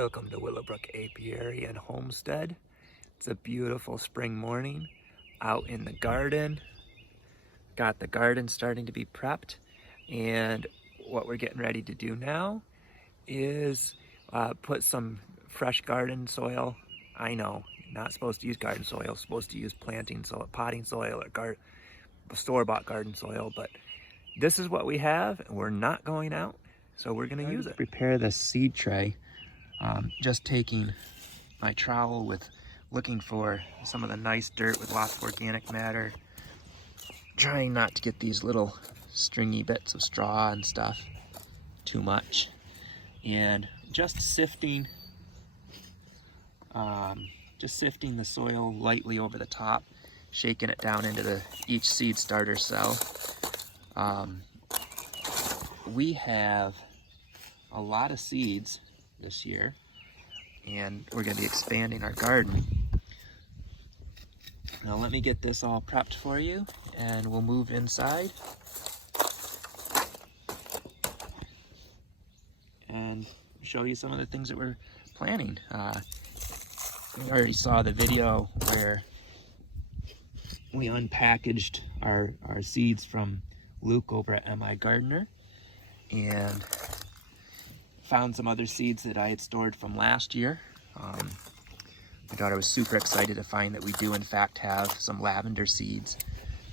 Welcome to Willowbrook Apiary and Homestead. It's a beautiful spring morning out in the garden. Got the garden starting to be prepped, and what we're getting ready to do now is put some fresh garden soil. I know, not supposed to use garden soil, supposed to use planting soil, potting soil, or store-bought garden soil, but this is what we have and we're not going out, so we're going to use it. Prepare the seed tray. Just taking my trowel with looking for some of the nice dirt with lots of organic matter, trying not to get these little stringy bits of straw and stuff too much, and just sifting the soil lightly over the top, shaking it down into each seed starter cell. We have a lot of seeds this year, and we're going to be expanding our garden. Now let me get this all prepped for you, and we'll move inside and show you some of the things that we're planning. You already saw the video where we unpackaged our seeds from Luke over at MI Gardener, and found some other seeds that I had stored from last year. My daughter was super excited to find that we do in fact have some lavender seeds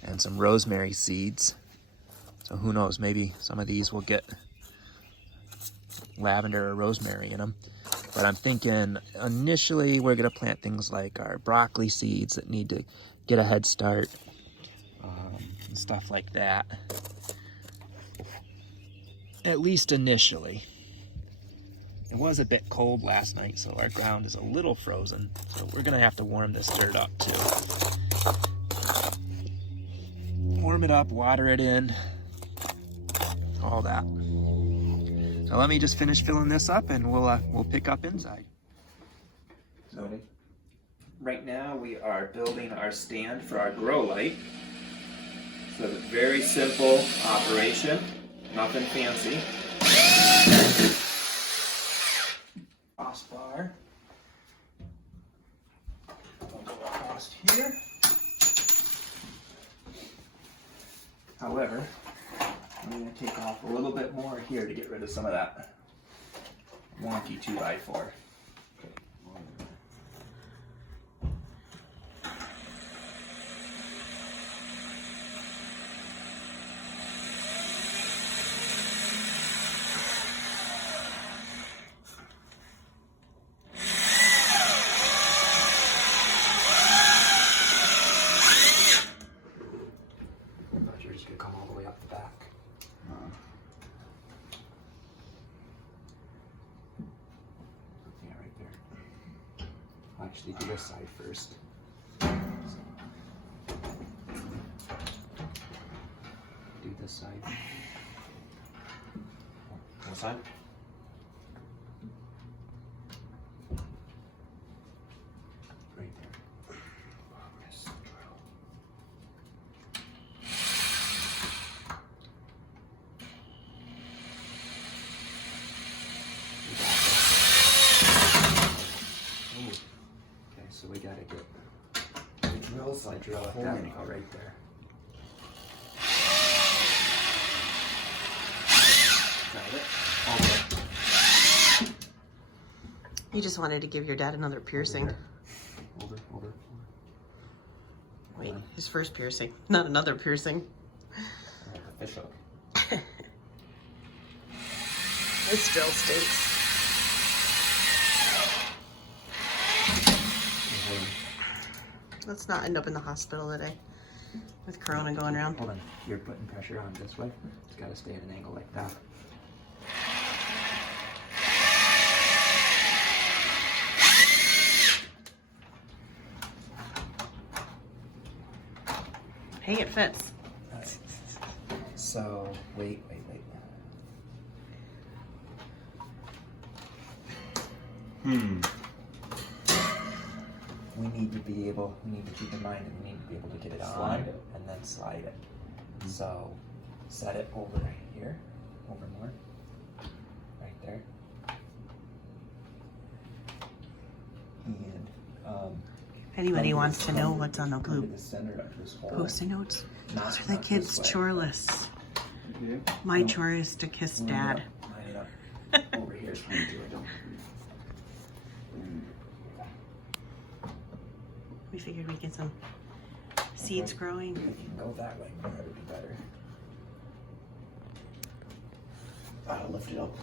and some rosemary seeds. So who knows, maybe some of these will get lavender or rosemary in them. But I'm thinking initially we're gonna plant things like our broccoli seeds that need to get a head start, and stuff like that. At least initially. It was a bit cold last night, so our ground is a little frozen. So we're gonna have to warm this dirt up too. Warm it up, water it in, all that. So let me just finish filling this up, and we'll pick up inside. So right now we are building our stand for our grow light. So it's a very simple operation, nothing fancy. Crossbar. We'll go across here. However, I'm going to take off a little bit more here to get rid of some of that wonky 2x4. Come all the way up the back. Yeah, right there. I'll actually do this side first. Do this side. This side? Right there. So we gotta get the drill, so I drill it down and go right there. Got it? All the way. You just wanted to give your dad another piercing. Over. Wait, his first piercing, not another piercing. The fish hook. This drill stinks. Let's not end up in the hospital today with Corona going around. Hold on, you're putting pressure on this way. It's got to stay at an angle like that. Hey, it fits. So, wait. We need to keep in mind that we need to be able to get it on and then slide it. So set it over here, over more, right there. If anybody wants to know what's on the blue Post-it notes, those are the kids' chore lists. My chore is to kiss Dad. Over here, trying to do it. We figured we'd get some seeds growing. You can go that way. That would be better. I'll lift it up.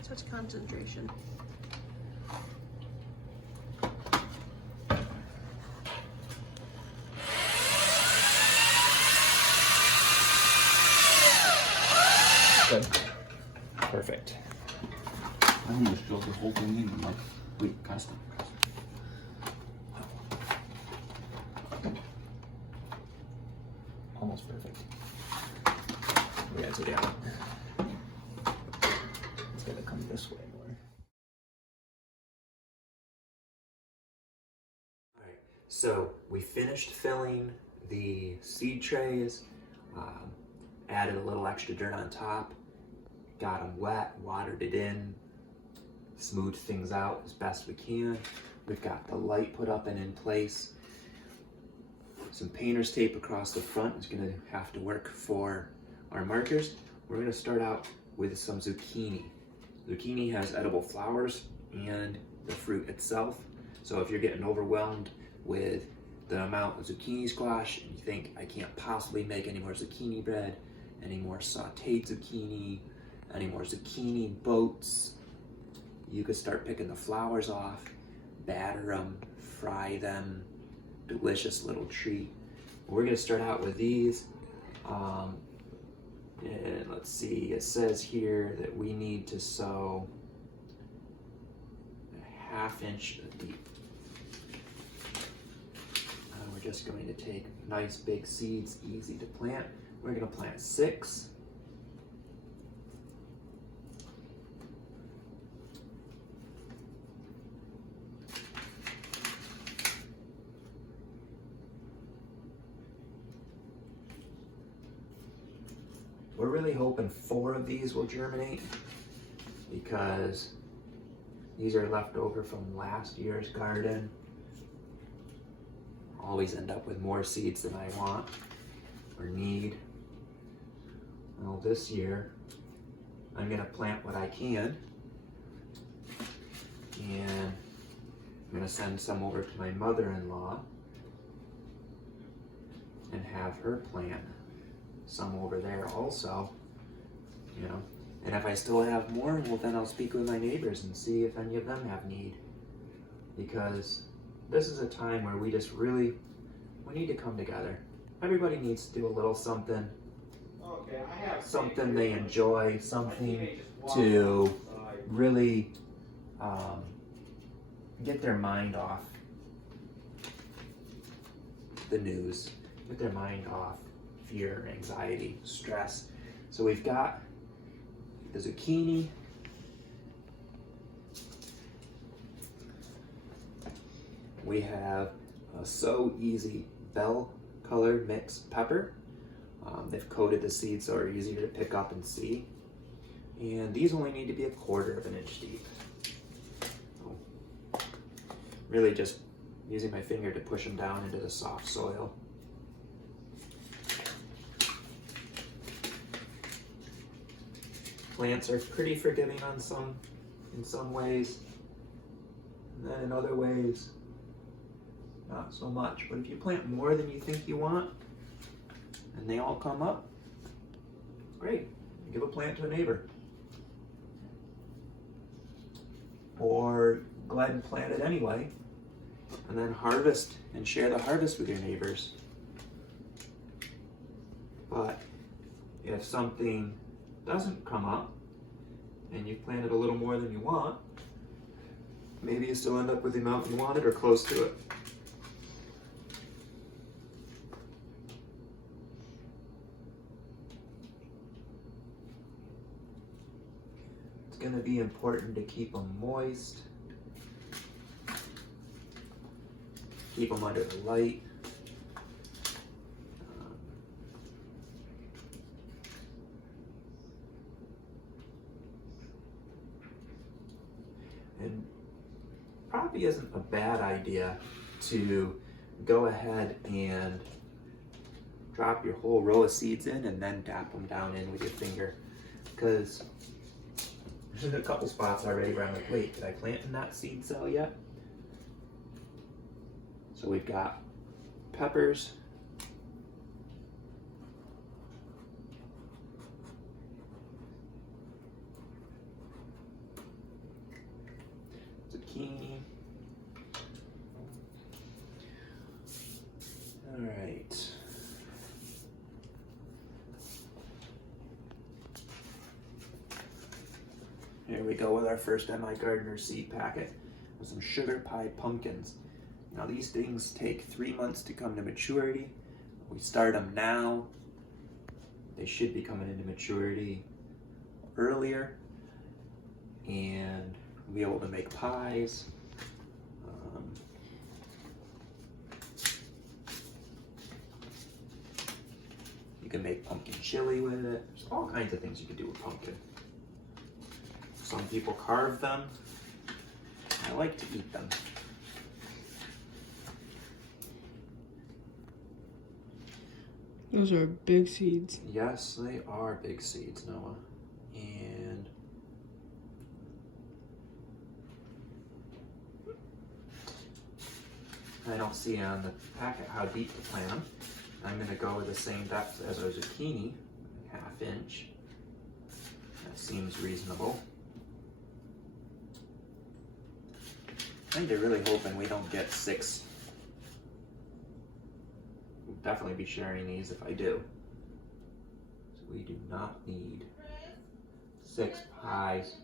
Such concentration. Good. Perfect. I'm gonna fill the whole thing in. Like, wait, cast it. Almost perfect. We gotta go down. It's gonna come this way more. Alright, so we finished filling the seed trays, added a little extra dirt on top, got them wet, watered it in, smoothed things out as best we can. We've got the light put up and in place. Some painter's tape across the front is gonna have to work for our markers. We're gonna start out with some zucchini. Zucchini has edible flowers and the fruit itself. So if you're getting overwhelmed with the amount of zucchini squash and you think, I can't possibly make any more zucchini bread, any more sauteed zucchini, any more zucchini boats, you could start picking the flowers off, batter them, fry them, delicious little treat. We're gonna start out with these. And let's see, it says here that we need to sow a 1/2 inch deep. We're just going to take nice big seeds, easy to plant. We're gonna plant 6. We're really hoping 4 of these will germinate because these are left over from last year's garden. Always end up with more seeds than I want or need. Well, this year I'm gonna plant what I can, and I'm gonna send some over to my mother-in-law and have her plant some over there also, you know. And if I still have more, well, then I'll speak with my neighbors and see if any of them have need, because this is a time where we just really, we need to come together. Everybody needs to do a little something, something they enjoy, something to really get their mind off the news, get their mind off fear, anxiety, stress. So we've got the zucchini. We have a So Easy bell color mixed pepper. They've coated the seeds so they're easier to pick up and see. And these only need to be 1/4 of an inch deep. So really just using my finger to push them down into the soft soil. Plants are pretty forgiving in some ways, and then in other ways, not so much. But if you plant more than you think you want, and they all come up, great. You give a plant to a neighbor. Or go ahead and plant it anyway, and then harvest and share the harvest with your neighbors. But if something doesn't come up and you've planted a little more than you want, maybe you still end up with the amount you wanted or close to it. It's going to be important to keep them moist, keep them under the light. And probably isn't a bad idea to go ahead and drop your whole row of seeds in and then tap them down in with your finger, because there's a couple spots already where I'm like, wait, did I plant in that seed cell yet? So we've got peppers, zucchini. All right. Here we go with our first MI Gardener seed packet with some sugar pie pumpkins. Now these things take 3 months to come to maturity. We start them now. They should be coming into maturity earlier, and we'll be able to make pies. You can make pumpkin chili with it. There's all kinds of things you can do with pumpkin. Some people carve them. I like to eat them. Those are big seeds. Yes, they are big seeds, Noah. And I don't see on the packet how deep to plant them. I'm going to go with the same depth as our zucchini, 1/2 inch. That seems reasonable. I think they're really hoping we don't get 6. We'll definitely be sharing these if I do. So we do not need 6 pies.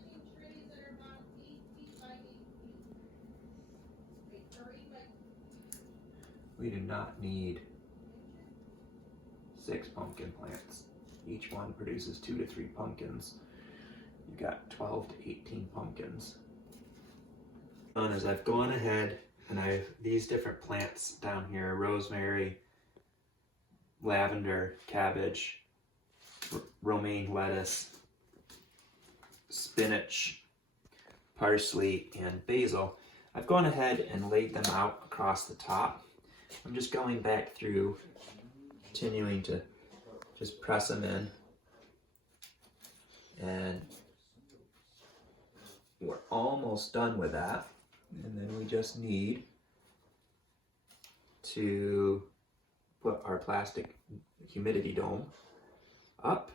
We do not need 6 pumpkin plants. Each one produces 2 to 3 pumpkins. You've got 12 to 18 pumpkins. As I've gone ahead and I've these different plants down here: rosemary, lavender, cabbage, romaine lettuce, spinach, parsley, and basil. I've gone ahead and laid them out across the top. I'm just going back through, continuing to just press them in, and we're almost done with that. And then we just need to put our plastic humidity dome up,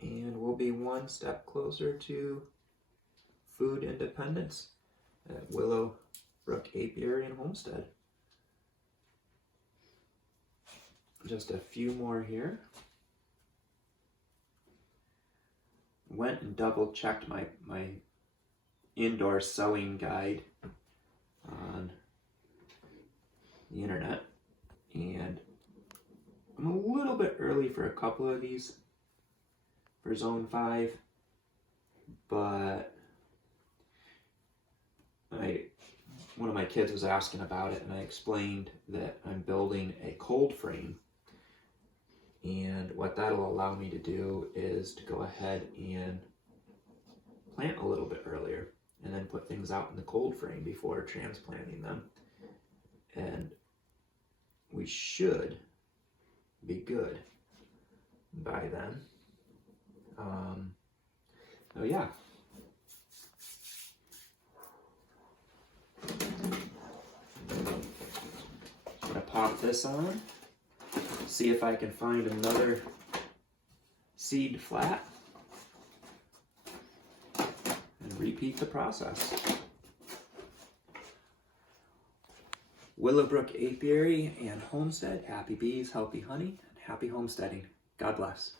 and we'll be one step closer to food independence at Willow, Brook, Apiary, and Homestead. Just a few more here. Went and double checked my indoor sewing guide on the internet, and I'm a little bit early for a couple of these for Zone 5, but one of my kids was asking about it, and I explained that I'm building a cold frame, and what that'll allow me to do is to go ahead and plant a little bit earlier and then put things out in the cold frame before transplanting them, and we should be good by then. Oh yeah. I'm gonna pop this on, see if I can find another seed flat, and repeat the process. Willowbrook Apiary and Homestead, happy bees, healthy honey, and happy homesteading. God bless.